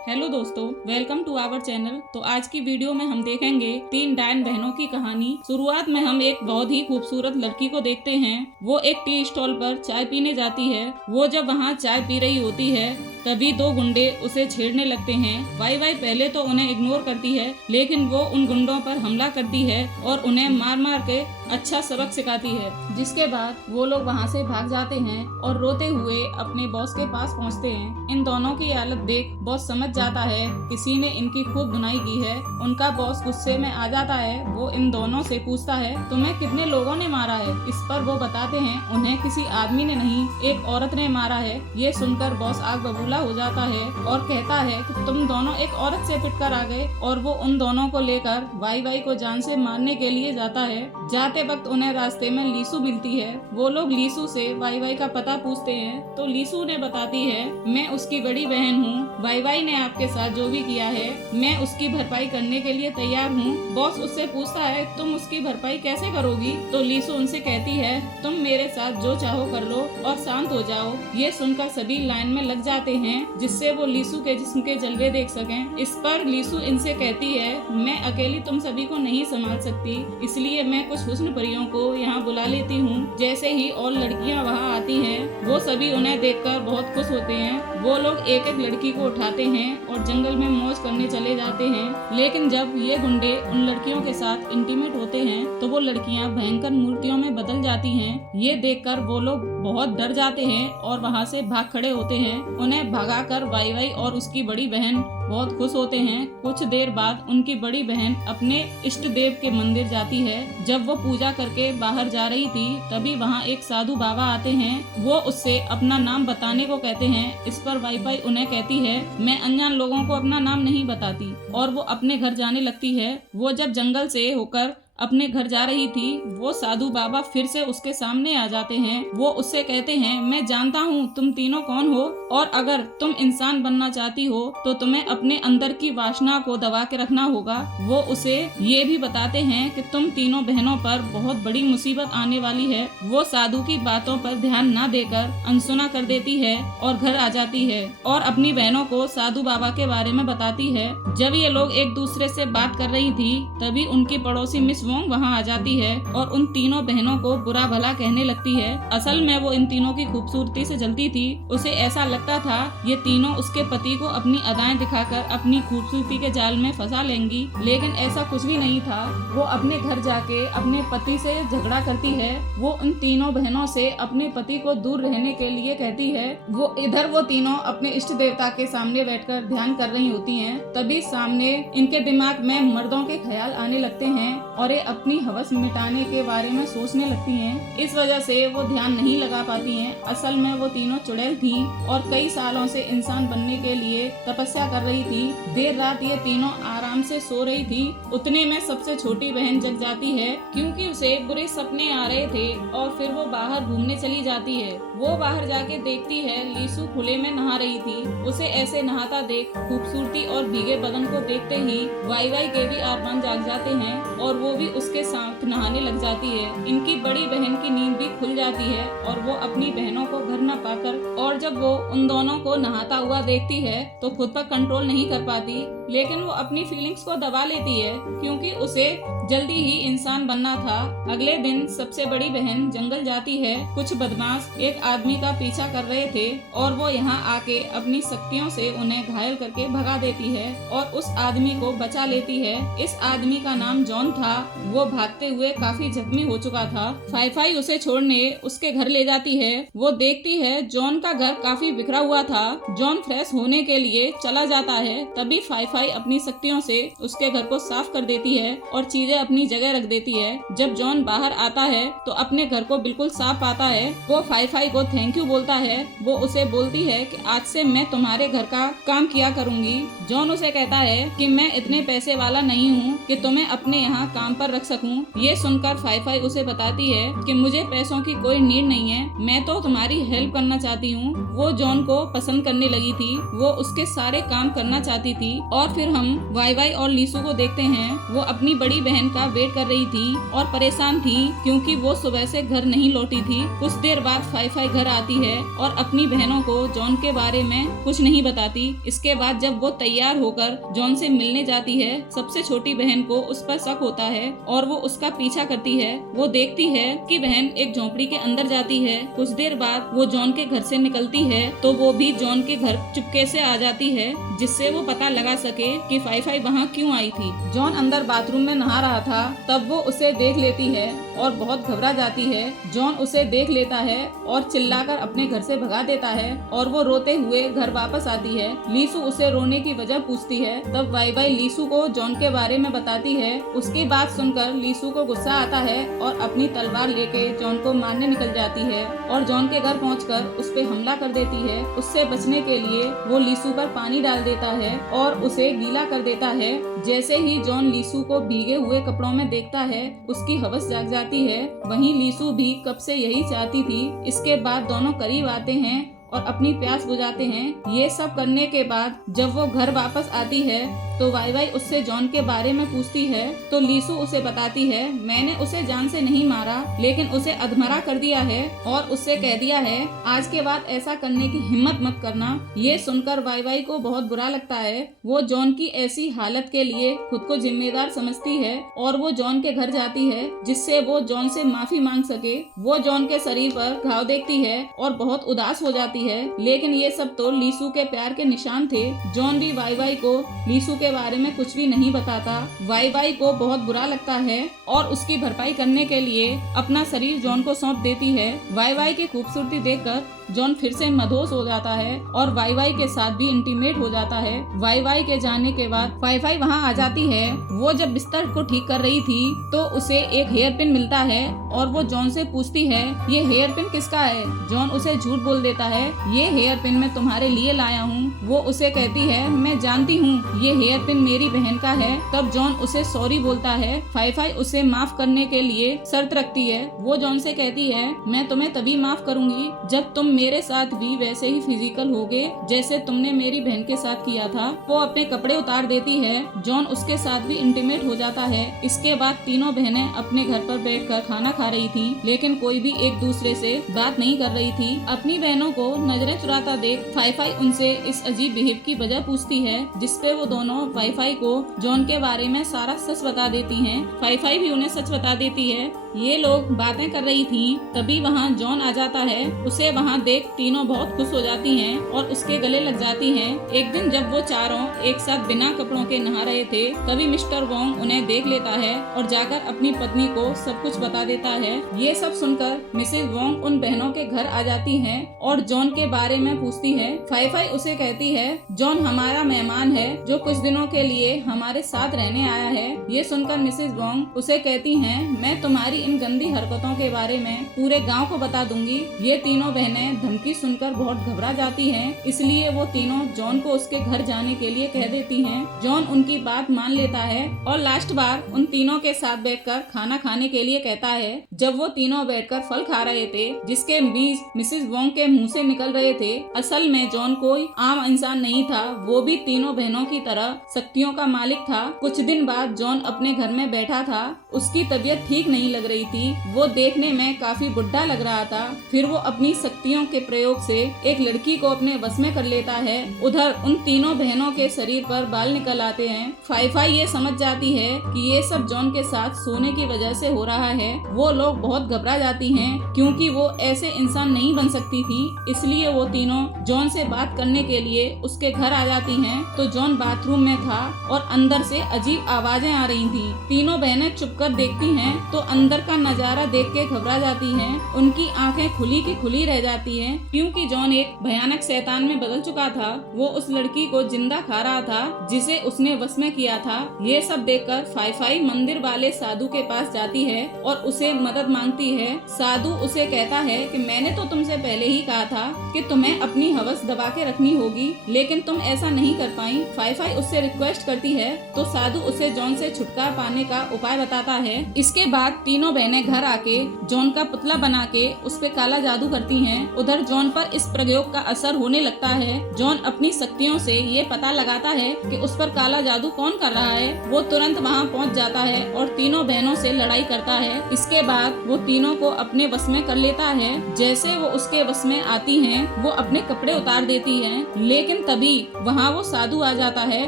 Hello दोस्तों, welcome to our channel. तो आज की वीडियो में हम देखेंगे 3 डायन बहनों की कहानी। शुरुआत में हम एक बहुत ही खूबसूरत लड़की को देखते हैं। वो एक टी स्टॉल पर चाय पीने जाती है। वो जब वहाँ चाय पी रही होती है तभी 2 गुंडे उसे छेड़ने लगते हैं। वाई वाई पहले तो उन्हें इग्नोर करती है, लेकिन वो उन गुंडों पर हमला करती है और उन्हें मार मार के अच्छा सबक सिखाती है। जिसके बाद वो लोग वहाँ से भाग जाते हैं और रोते हुए अपने बॉस के पास पहुँचते हैं। इन दोनों की हालत देख बॉस समझ जाता है किसी ने इनकी खूब धुनाई की है। उनका बॉस गुस्से में आ जाता है। वो इन दोनों से पूछता है, तुम्हें कितने लोगों ने मारा है? इस पर वो बताते हैं उन्हें किसी आदमी ने नहीं, एक औरत ने मारा है। ये सुनकर बॉस आग बबूला हो जाता है और कहता है कि तुम दोनों एक औरत से पिटकर आ गए। और वो उन दोनों को लेकर वाई वाई को जान से मारने के लिए जाता है। जाते वक्त उन्हें रास्ते में लीसू मिलती है। वो लोग लीसू से वाई वाई का पता पूछते हैं तो लीसू ने बताती है, मैं उसकी बड़ी बहन हूँ। वाई वाई ने आपके साथ जो भी किया है मैं उसकी भरपाई करने के लिए तैयार हूँ। बॉस उससे पूछता है, तुम उसकी भरपाई कैसे करोगी? तो लीसू उनसे कहती है, तुम मेरे साथ जो चाहो कर लो और शांत हो जाओ। ये सुनकर सभी लाइन में लग जाते हैं जिससे वो लीसू के जिस्म के जलवे देख सकें। इस पर लीसू इनसे कहती है, मैं अकेली तुम सभी को नहीं संभाल सकती, इसलिए मैं कुछ हुस्न परियों को यहाँ बुला लेती हूँ। जैसे ही और लड़कियाँ वहाँ आती हैं वो सभी उन्हें देखकर बहुत खुश होते हैं। वो लोग एक एक लड़की को उठाते हैं और जंगल में मौज करने चले जाते हैं। लेकिन जब ये गुंडे उन लड़कियों के साथ इंटीमेट होते हैं तो वो लड़कियां भयंकर मूर्तियों में बदल जाती हैं। ये देखकर वो लोग बहुत डर जाते हैं और वहाँ से भाग खड़े होते हैं। उन्हें भगाकर वाई वाई और उसकी बड़ी बहन बहुत खुश होते हैं। कुछ देर बाद उनकी बड़ी बहन अपने इष्ट देव के मंदिर जाती है। जब वो पूजा करके बाहर जा रही थी तभी वहाँ एक साधु बाबा आते हैं। वो उससे अपना नाम बताने को कहते हैं। इस पर वाई वाई उन्हें कहती है, मैं अनजान लोगों को अपना नाम नहीं बताती, और वो अपने घर जाने लगती है। वो जब जंगल से होकर अपने घर जा रही थी वो साधु बाबा फिर से उसके सामने आ जाते हैं। वो उससे कहते हैं, मैं जानता हूँ तुम तीनों कौन हो, और अगर तुम इंसान बनना चाहती हो तो तुम्हें अपने अंदर की वासना को दबा के रखना होगा। वो उसे ये भी बताते हैं कि तुम तीनों बहनों पर बहुत बड़ी मुसीबत आने वाली है। वो साधु की बातों पर ध्यान न देकर अनसुना कर देती है और घर आ जाती है और अपनी बहनों को साधु बाबा के बारे में बताती है। जब ये लोग एक दूसरे से बात कर रही थी तभी उनकी पड़ोसी मिस वहाँ आ जाती है और उन तीनों बहनों को बुरा भला कहने लगती है। असल में वो इन तीनों की खूबसूरती से जलती थी। उसे ऐसा लगता था ये तीनों उसके पति को अपनी अदाएं दिखाकर अपनी खूबसूरती के जाल में फंसा लेंगी, लेकिन ऐसा कुछ भी नहीं था। वो अपने घर जाके अपने पति से झगड़ा करती है। वो उन तीनों बहनों से अपने पति को दूर रहने के लिए कहती है। वो तीनों अपने इष्ट देवता के सामने बैठकर ध्यान कर रही होती हैं। तभी सामने इनके दिमाग में मर्दों के ख्याल आने लगते हैं और अपनी हवस मिटाने के बारे में सोचने लगती हैं। इस वजह से वो ध्यान नहीं लगा पाती हैं। असल में वो तीनों चुड़ैल थी और कई सालों से इंसान बनने के लिए तपस्या कर रही थी। देर रात ये तीनों आराम से सो रही थी। उतने में सबसे छोटी बहन जग जाती है क्योंकि उसे बुरे सपने आ रहे थे और फिर वो बाहर घूमने चली जाती है। वो बाहर जाके देखती है लीसू खुले में नहा रही थी। उसे ऐसे नहाता देख खूबसूरती और भीगे बदन को देखते ही वाई वाई के भी अरमान जाग जाते हैं और वो भी उसके साथ नहाने लग जाती है। इनकी बड़ी बहन की नींद भी खुल जाती है और वो अपनी बहनों को घर न पाकर और जब वो उन दोनों को नहाता हुआ देखती है तो खुद पर कंट्रोल नहीं कर पाती, लेकिन वो अपनी फीलिंग्स को दबा लेती है क्योंकि उसे जल्दी ही इंसान बनना था। अगले दिन सबसे बड़ी बहन जंगल जाती है। कुछ बदमाश एक आदमी का पीछा कर रहे थे और वो यहाँ आके अपनी शक्तियों से उन्हें घायल करके भगा देती है और उस आदमी को बचा लेती है। इस आदमी का नाम जॉन था। वो भागते हुए काफी जख्मी हो चुका था। फाई फाई उसे छोड़ने उसके घर ले जाती है। वो देखती है जॉन का घर काफी बिखरा हुआ था। जॉन फ्रेश होने के लिए चला जाता है। तभी फाई फाई अपनी शक्तियों से उसके घर को साफ कर देती है और चीजें अपनी जगह रख देती है। जब जॉन बाहर आता है तो अपने घर को बिल्कुल साफ पाता है। वो फाई फाई को थैंक यू बोलता है। वो उसे बोलती है कि आज से मैं तुम्हारे घर का काम किया करूंगी। जॉन उसे कहता है कि मैं इतने पैसे वाला नहीं हूँ कि तुम्हें अपने यहाँ काम पर रख सकूं। ये सुनकर फाई फाई उसे बताती है कि मुझे पैसों की कोई नीड नहीं है, मैं तो तुम्हारी हेल्प करना चाहती हूँ। वो जॉन को पसंद करने लगी थी। वो उसके सारे काम करना चाहती थी और फिर हम वाई वाई और लीसू को देखते हैं। वो अपनी बड़ी बहन का वेट कर रही थी और परेशान थी क्योंकि वो सुबह से घर नहीं लौटी थी। कुछ देर बाद फाई फाई घर आती है और अपनी बहनों को जॉन के बारे में कुछ नहीं बताती। इसके बाद जब वो तैयार होकर जॉन से मिलने जाती है, सबसे छोटी बहन को उस पर शक होता है और वो उसका पीछा करती है। वो देखती है कि बहन एक झोपड़ी के अंदर जाती है। कुछ देर बाद वो जॉन के घर से निकलती है तो वो भी जॉन के घर चुपके से आ जाती है, जिससे वो पता लगा सके कि फाई फाई वहाँ क्यों आई थी। जॉन अंदर बाथरूम में नहा रहा था, तब वो उसे देख लेती है और बहुत घबरा जाती है। जॉन उसे देख लेता है और चिल्लाकर अपने घर से भगा देता है और वो रोते हुए घर वापस आती है। लीसू उसे रोने की वजह पूछती है। तब वाई वाई लीसू को जॉन के बारे में बताती है। उसकी बात सुनकर लीसू को गुस्सा आता है और अपनी तलवार लेके जॉन को मारने निकल जाती है और जॉन के घर पहुंचकर उस पे हमला कर देती है। उससे बचने के लिए वो लीसू पर पानी डाल देता है और उसे गीला कर देता है। जैसे ही जॉन लीसू को भीगे हुए कपड़ों में देखता है, उसकी हवस जाग जाती है। वहीं लीसू भी कब से यही चाहती थी। इसके बाद दोनों करीब आते हैं और अपनी प्यास बुझाते हैं। ये सब करने के बाद जब वो घर वापस आती है तो वाई वाई उससे जॉन के बारे में पूछती है तो लीसू उसे बताती है, मैंने उसे जान से नहीं मारा लेकिन उसे अधमरा कर दिया है और उससे कह दिया है आज के बाद ऐसा करने की हिम्मत मत करना। ये सुनकर वाई वाई को बहुत बुरा लगता है। वो जॉन की ऐसी हालत के लिए खुद को जिम्मेदार समझती है और वो जॉन के घर जाती है जिससे वो जॉन से माफी मांग सके। वो जॉन के शरीर पर घाव देखती है और बहुत उदास हो जाती है, लेकिन ये सब तो लीसू के प्यार के निशान थे। जॉन भी वाई वाई को लीसू के बारे में कुछ भी नहीं बताता। वाई वाई को बहुत बुरा लगता है और उसकी भरपाई करने के लिए अपना शरीर जॉन को सौंप देती है। वाई वाई की खूबसूरती देखकर जॉन फिर से मदहोश हो जाता है और वाई वाई के साथ भी इंटीमेट हो जाता है। वाई वाई के जाने के बाद फाई फाई वहाँ आ जाती है। वो जब बिस्तर को ठीक कर रही थी तो उसे एक हेयर पिन मिलता है और वो जॉन से पूछती है ये हेयर पिन किसका है। जॉन उसे झूठ बोल देता है, ये हेयर पिन मैं तुम्हारे लिए लाया हूँ। वो उसे कहती है मैं जानती हूँ ये हेयर पिन मेरी बहन का है। तब जॉन उसे सॉरी बोलता है। फाई फाई उसे माफ करने के लिए शर्त रखती है। वो जॉन से कहती है मैं तुम्हें तभी माफ करूंगी जब तुम मेरे साथ भी वैसे ही फिजिकल होगे जैसे तुमने मेरी बहन के साथ किया था। वो अपने कपड़े उतार देती है। जॉन उसके साथ भी इंटीमेट हो जाता है। इसके बाद तीनों बहनें अपने घर पर बैठकर खाना खा रही थी, लेकिन कोई भी एक दूसरे से बात नहीं कर रही थी। अपनी बहनों को नजरें चुराता देख फाई फाई उनसे इस अजीब बिहेव की वजह पूछती है, जिसपे वो दोनों फाई फाई को जॉन के बारे में सारा सच बता देती हैं। फाई फाई भी उन्हें सच बता देती है। ये लोग बातें कर रही थी, तभी वहाँ जॉन आ जाता है। उसे वहाँ देख तीनों बहुत खुश हो जाती हैं और उसके गले लग जाती हैं। एक दिन जब वो चारों एक साथ बिना कपड़ों के नहा रहे थे, तभी मिस्टर वोंग उन्हें देख लेता है और जाकर अपनी पत्नी को सब कुछ बता देता है। ये सब सुनकर मिसेज वोंग उन बहनों के घर आ जाती हैं और जॉन के बारे में पूछती है। फाई फाई उसे कहती है जॉन हमारा मेहमान है जो कुछ दिनों के लिए हमारे साथ रहने आया है। ये सुनकर मिसेज वोंग उसे कहती हैं मैं तुम्हारी इन गंदी हरकतों के बारे में पूरे गांव को बता दूंगी। ये तीनों बहनें धमकी सुनकर बहुत घबरा जाती हैं, इसलिए वो तीनों जॉन को उसके घर जाने के लिए कह देती हैं। जॉन उनकी बात मान लेता है और लास्ट बार उन तीनों के साथ बैठकर खाना खाने के लिए कहता है। जब वो तीनों बैठकर फल खा रहे थे जिसके बीज मिसेज वोंग के मुंह से निकल रहे थे, असल में जॉन कोई आम इंसान नहीं था, वो भी तीनों बहनों की तरह शक्तियों का मालिक था। कुछ दिन बाद जॉन अपने घर में बैठा था। उसकी तबीयत ठीक नहीं लग रही थी। वो देखने में काफी बुढ़ा लग रहा था। फिर वो अपनी शक्तियों के प्रयोग से एक लड़की को अपने वश में कर लेता है। उधर उन तीनों बहनों के शरीर पर बाल निकल आते हैं। फाई फाई ये समझ जाती है कि ये सब जॉन के साथ सोने की वजह से हो रहा है। वो लोग बहुत घबरा जाती हैं क्योंकि वो ऐसे इंसान नहीं बन सकती थी, इसलिए वो तीनों जॉन से बात करने के लिए उसके घर आ जाती हैं। तो जॉन बाथरूम में था और अंदर से अजीब आवाजें आ रही थी। तीनों बहनें चुपकर देखती हैं तो अंदर का नजारा देख के घबरा जाती हैं। उनकी आंखें खुली की खुली रह जाती हैं क्योंकि जॉन एक भयानक शैतान में बदल चुका था। वो उस लड़की को जिंदा खा रहा था जिसे उसने वश में किया था। ये सब देखकर फाई फाई मंदिर वाले साधु के पास जाती है और उसे मदद मांगती है। साधु उसे कहता है कि मैंने तो तुमसे पहले ही कहा था कि तुम्हें अपनी हवस दबा के रखनी होगी, लेकिन तुम ऐसा नहीं कर पाई। फाई फाई उससे रिक्वेस्ट करती है तो साधु उसे जॉन से छुटकारा पाने का उपाय बताता है। इसके बाद तीनों बहनें घर आके जॉन का पुतला बना के उस पे काला जादू करती हैं। उधर जॉन पर इस प्रयोग का असर होने लगता है। जॉन अपनी शक्तियों से ये पता लगाता है कि उस पर काला जादू कौन कर रहा है। वो तुरंत वहाँ पहुँच जाता है और तीनों बहनों से लड़ाई करता है। इसके बाद वो तीनों को अपने वश में कर लेता है। जैसे वो उसके वश में आती हैं, वो अपने कपड़े उतार देती हैं, लेकिन तभी वहाँ वो साधु आ जाता है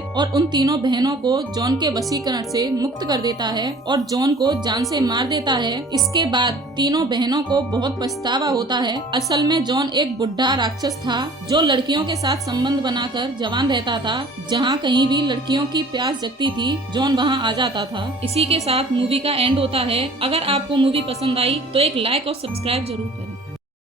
और उन तीनों बहनों को जॉन के वशीकरण से मुक्त कर देता है और जॉन को जान से मार देता है। इसके बाद तीनों बहनों को बहुत पछतावा होता है। असल में जॉन एक बुढ़ा राक्षस था जो लड़कियों के साथ संबंध बनाकर जवान रहता था। जहाँ कहीं भी लड़कियों की प्यास जगती थी, जॉन वहाँ आ जाता था। इसी के साथ मूवी का एंड होता है। अगर आपको मूवी पसंद आई तो एक लाइक और सब्सक्राइब जरूर करें।